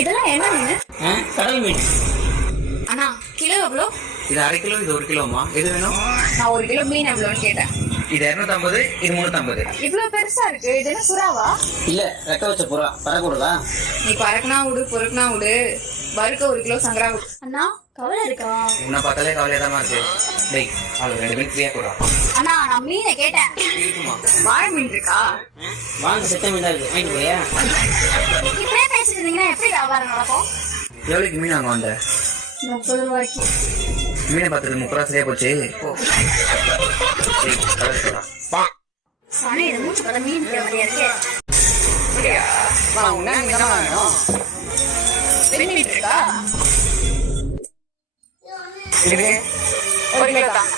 இதெல்லாம் என்ன மீன்? கடல் மீன். அண்ணா கிலோ எவ்வளோ? இது 1/2 கிலோ, இது 1 கிலோமா? எது வேணும்? நான் 1 கிலோ மீன் எவ்வளோன்னு கேட்டேன். இது 250, இது 350. இவ்வளவு பெருசா இருக்கு. இது என்ன சுறாவா? இல்ல, ரெக்க வச்ச புறா. பறக்கூடாதா? நீ பறக்குனா விடு, பொறுக்குனா விடு. வறுக்க 1 கிலோ சங்கரா விடு. அண்ணா கவலை இருக்கா? உன்னை பார்த்தாலே கவலையாதான் இருக்கு. டேய், அது 2 மீன் ஃப்ரீயா கொடுறா. அண்ணா நான் மீனை கேட்டேன். இருக்குமா? வாழை மீன் இருக்கா? வாங்க, செத்த மீன் தான் இருக்கு. வாங்கிட்டு போறியா? இப்படியே பேசிட்டு இருந்தீங்கன்னா எப்படி வியாபாரம் நடக்கும்? எவ்வளவுக்கு மீன் வாங்க வந்த? 30 ரூபாய்க்கு. மீனை பார்த்துட்டு 30 ரூபா சரியா போச்சு. சாணி இது மூச்சு பார்த்தா மீன் இருக்கிற மாதிரியா இருக்கு. இருக்கா? 1 கிலோ தான்.